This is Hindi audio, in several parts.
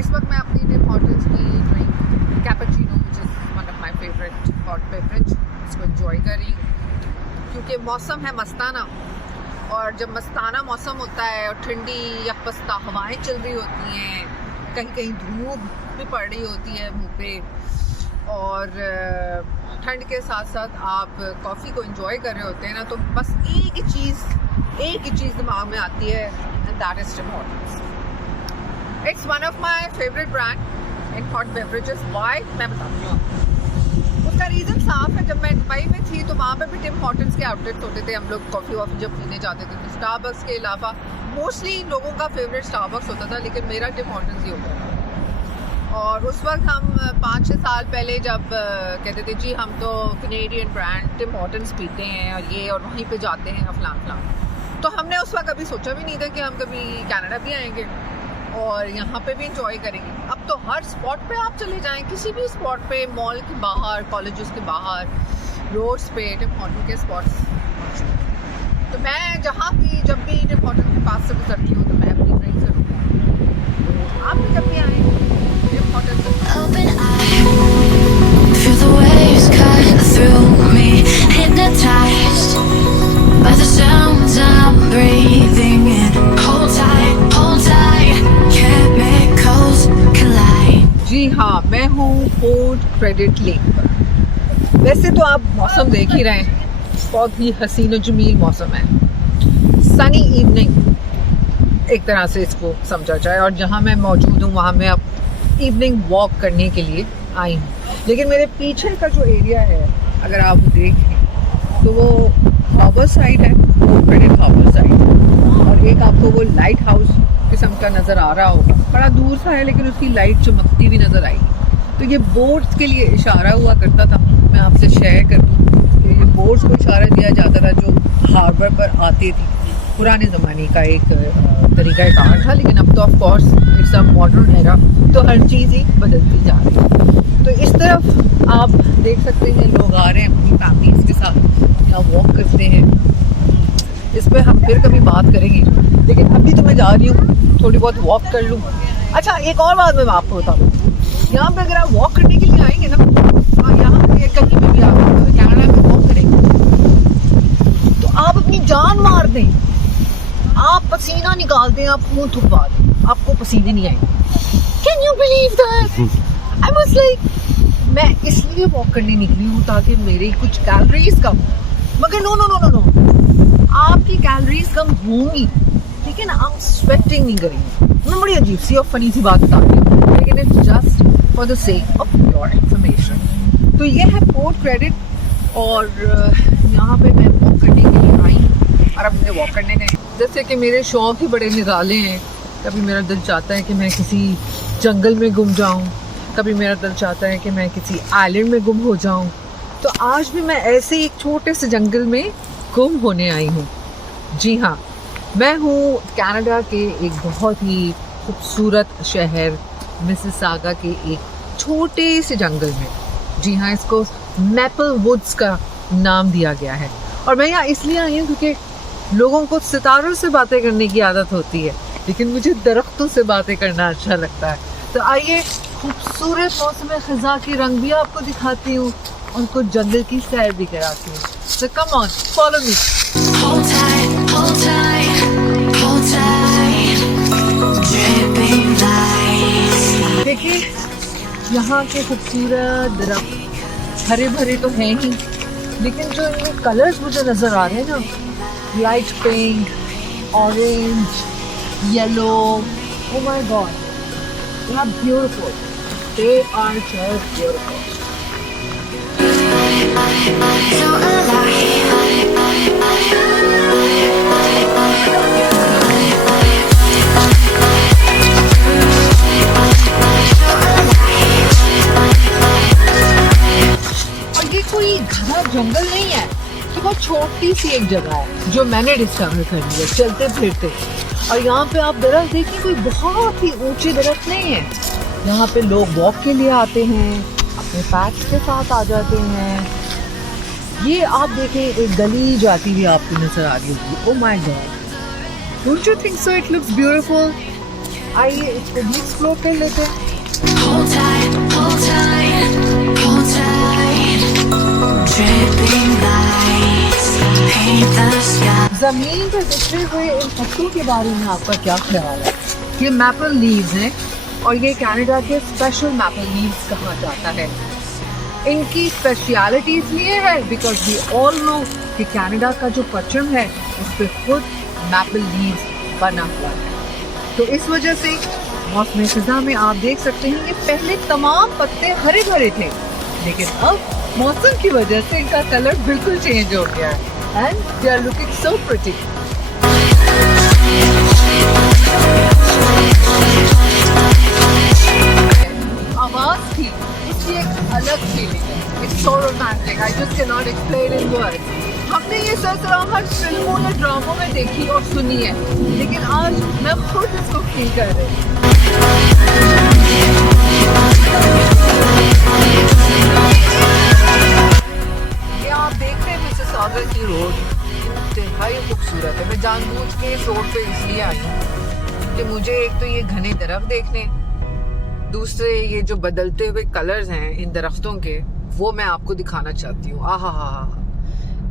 इस वक्त मैं अपनी टिम हॉर्टन्स की drink cappuccino which is one of my favourite hot beverage इसको एंजॉय कर रही हूँ क्योंकि मौसम है मस्ताना। और जब मस्ताना मौसम होता है और ठंडी यकपस्ता हवाएं चल रही होती हैं, कहीं कहीं धूप भी पड़ रही होती है मुँह पे, और ठंड के साथ साथ आप कॉफ़ी को एंजॉय कर रहे होते हैं ना, तो बस एक ही चीज़ दिमाग में आती है, and that is Tim Hortons. It's one of my favourite brand in hot beverages. Why मैं बताती हूँ। उसका रीज़न साफ है। जब मैं दुबई में थी तो वहाँ पे भी टिम हॉर्टन्स के आउटलेट्स होते थे। हम लोग कॉफ़ी वॉफ़ी जब पीने जाते थे तो स्टारबक्स के अलावा मोस्टली लोगों का फेवरेट स्टारबक्स होता था, लेकिन मेरा टिम हॉर्टन्स ही होता था। और उस वक्त हम 5-6 साल पहले जब कहते थे जी हम तो कैनेडियन ब्रांड टिम हॉर्टन्स पीते हैं और ये और वहीं पे जाते हैं फलां, तो हमने उस वक्त कभी सोचा भी नहीं था कि हम कभी कनाडा भी आएंगे और यहाँ पे भी इंजॉय करेंगे। अब तो हर स्पॉट पे आप चले जाएं, किसी भी स्पॉट पे, मॉल के बाहर, कॉलेजेस के बाहर, रोड्स पे टिम हॉर्टन के स्पॉट्स। तो मैं जहाँ भी जब भी टिम हॉर्टन के पास से गुजरती हूँ तो मैं अपनी ड्रिंक से रुकूँ। आप भी जब भी आएँ टिम हॉर्टन से Open eye, feel the waves cut through me, hypnotized by the sounds I'm breathing in. Hold tight, chemicals collide. जी हाँ, मैं हूँ पोर्ट क्रेडिट लेक पर। वैसे तो आप मौसम देख ही रहे हैं, बहुत ही हसीन और जमील मौसम है, सनी इवनिंग एक तरह से इसको समझा जाए। और जहाँ मैं मौजूद हूँ वहाँ मैं अब इवनिंग वॉक करने के लिए आई हूँ, लेकिन मेरे पीछे का जो एरिया है अगर आप देखें तो वो हार्बर साइड है, पोर्ट क्रेडिट हार्बर साइड, और एक आपको वो लाइट हाउस किस्म का नज़र आ रहा होगा, बड़ा दूर सा है लेकिन उसकी लाइट चमकती भी नज़र आई। तो ये बोट्स के लिए इशारा हुआ करता था, मैं आपसे शेयर कर दूँ कि ये बोट्स को इशारा दिया जाता था जो हार्बर पर आती थी। पुराने ज़माने का एक तरीका कार था, लेकिन अब तो of course it's a modern era, तो हर चीज़ ही बदलती जा रही है। तो इस तरफ आप देख सकते हैं लोग आ रहे हैं अपनी फैमिलीज़ के साथ, यहाँ वॉक करते हैं। इस पर हम फिर कभी बात करेंगे, लेकिन अभी तो मैं जा रही हूँ थोड़ी बहुत वॉक कर लूँ। अच्छा, एक और बात मैं आपको बताऊँ, यहाँ पे अगर आप वॉक करने के लिए आएंगे ना, यहाँ पे कहीं पे भी आप कनाडा में वॉक करेंगे तो आप अपनी जान मार दें, आप पसीना निकाल दें, आप मुँह थुकवा दें, आपको पसीने नहीं आएंगे। Can you believe that? I was like, मैं इसलिए वॉक करने निकली हूँ ताकि मेरी कुछ कैलोरीज कम, मगर no no no no no, आपकी कैलोरीज कम होंगी लेकिन आप स्वेटिंग नहीं करेंगे। मैं बड़ी अजीब सी और फनी सी बात बता रही हूँ, लेकिन it's just for the sake of your information. तो ये है पोर्ट क्रेडिट, और यहाँ पे मैं वॉक करने के लिए आई हूँ। और अब मुझे वॉक करने गए, जैसे कि मेरे शौक ही बड़े निराले हैं। कभी मेरा दिल चाहता है कि मैं किसी जंगल में गुम जाऊँ, कभी मेरा दिल चाहता है कि मैं किसी आइलैंड में गुम हो जाऊँ। तो आज भी मैं ऐसे एक छोटे से जंगल में गुम होने आई हूँ। जी हाँ, मैं हूँ कनाडा के एक बहुत ही खूबसूरत शहर मिसिसागा के एक छोटे से जंगल में। जी हाँ, इसको मैपल वुड्स का नाम दिया गया है। और मैं यहाँ इसलिए आई हूँ क्योंकि लोगों को सितारों से बातें करने की आदत होती है, लेकिन मुझे दरख्तों से बातें करना अच्छा लगता है। तो आइए खूबसूरत मौसम ख़ज़ा के रंग भी आपको दिखाती हूँ, उनको जंगल की सैर भी कराती हूँ। So come on, follow me. Hold tight, dripping lights. देखिए यहाँ के खूबसूरत दरख्त हरे भरे तो हैं ही, लेकिन जो इनके कलर्स मुझे नज़र आ रहे हैं ना, light pink, orange, yellow, oh my God, they are beautiful. They are just beautiful. So और ये कोई घना जंगल नहीं है, ये बहुत छोटी सी एक जगह है जो मैंने डिस्कवर कर लिया चलते फिरते। और यहाँ पे आप दरख्त देखिए, कोई बहुत ही ऊंचे दरख्त नहीं है। यहाँ पे लोग वॉक के लिए आते हैं, अपने पैक्स के साथ आ जाते हैं। ये आप देखें, एक गली जाती हुई आपको नजर आ रही होगी। Oh my God, don't you think so? It looks beautiful. आइए इसको भी एक्सप्लोर कर लेते हैं। Hold tight, hold tight, hold tight. Dripping lights paint the sky. जमीन पर बिखरे हुए इन पत्तों के बारे में आपका क्या ख्याल है? ये मैपल लीव्स हैं और ये कनाडा के स्पेशल मैपल लीव्स कहा जाता है। इनकी स्पेशलिटी इसलिए है बिकॉज वी ऑल नो कि कनाडा का जो पश्चिम है उस पर खुद मैपल लीव्स बना हुआ है। तो इस वजह से मौसम खिज़ा में आप देख सकते हैं ये पहले तमाम पत्ते हरे भरे थे, लेकिन अब मौसम की वजह से इनका कलर बिल्कुल चेंज हो गया है and they are looking so pretty. आवाज थी उसकी एक अलग फीलिंग है, it's so romantic, I just can not explain in words. हमने ये ससुराल फिल्मों या ड्रामों में देखी और सुनी है, लेकिन आज मैं खुद इसको फील कर रही हूँ। ये आप देख रहे हैं मिसिसागा की रोड, इंतहाई खूबसूरत है। मैं जानबूझ के इस रोड पे इसलिए आई हूँ कि मुझे एक तो ये घने दरख्त देखने, दूसरे ये जो बदलते हुए कलर्स हैं इन दरख्तों के वो मैं आपको दिखाना चाहती हूँ। आहा हा,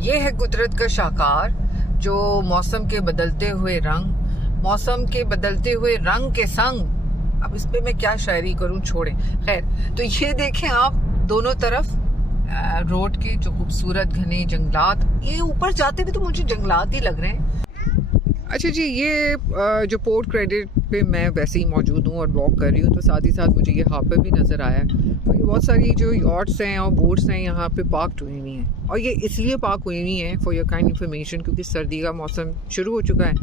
ये है कुदरत का शाहकार जो मौसम के बदलते हुए रंग के संग, अब इस पे मैं क्या शायरी करूँ, छोड़ें। खैर, तो ये देखें आप दोनों तरफ रोड के जो खूबसूरत घने जंगलात, ये ऊपर जाते हुए तो मुझे जंगलात ही लग रहे हैं। अच्छा जी, ये जो पोर्ट क्रेडिट पे मैं वैसे ही मौजूद हूँ और वॉक कर रही हूँ, तो साथ ही साथ मुझे ये हार्बर भी नज़र आया है और ये बहुत सारी जो यॉट्स हैं और बोट्स हैं यहाँ पे पार्कड हुई हुई हैं, और ये इसलिए पार्क हुई हुई हैं फॉर योर काइंड इन्फॉर्मेशन क्योंकि सर्दी का मौसम शुरू हो चुका है,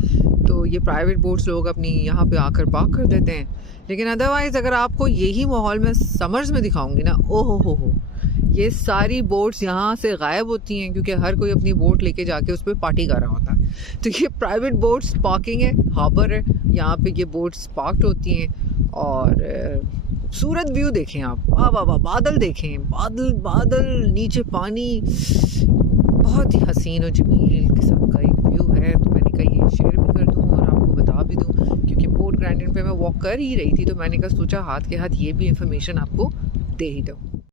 तो ये प्राइवेट बोट्स लोग अपनी यहाँ पे आकर पार्क कर देते हैं। लेकिन अदरवाइज़ अगर आपको यही माहौल में समर्स में दिखाऊँगी ना, ओहो हो, ये सारी बोट्स यहाँ से गायब होती हैं क्योंकि हर कोई अपनी बोट लेके जाके उस पर पार्टी कर रहा होता है। तो ये प्राइवेट बोट्स पार्किंग है, हार्बर है, यहाँ पे ये बोट्स पार्क्ड होती हैं। और खूबसूरत व्यू देखें आप, वाह वाह वाह, बादल देखें, बादल नीचे पानी, बहुत ही हसीन और जमील किस्म का एक व्यू है। तो मैंने कहा ये शेयर भी कर दूँ और आपको बता भी दूँ क्योंकि पोर्ट क्रेडिट पे मैं वॉक कर ही रही थी, तो मैंने कहा सोचा हाथ के हाथ ये भी इंफॉर्मेशन आपको दे ही दूँ।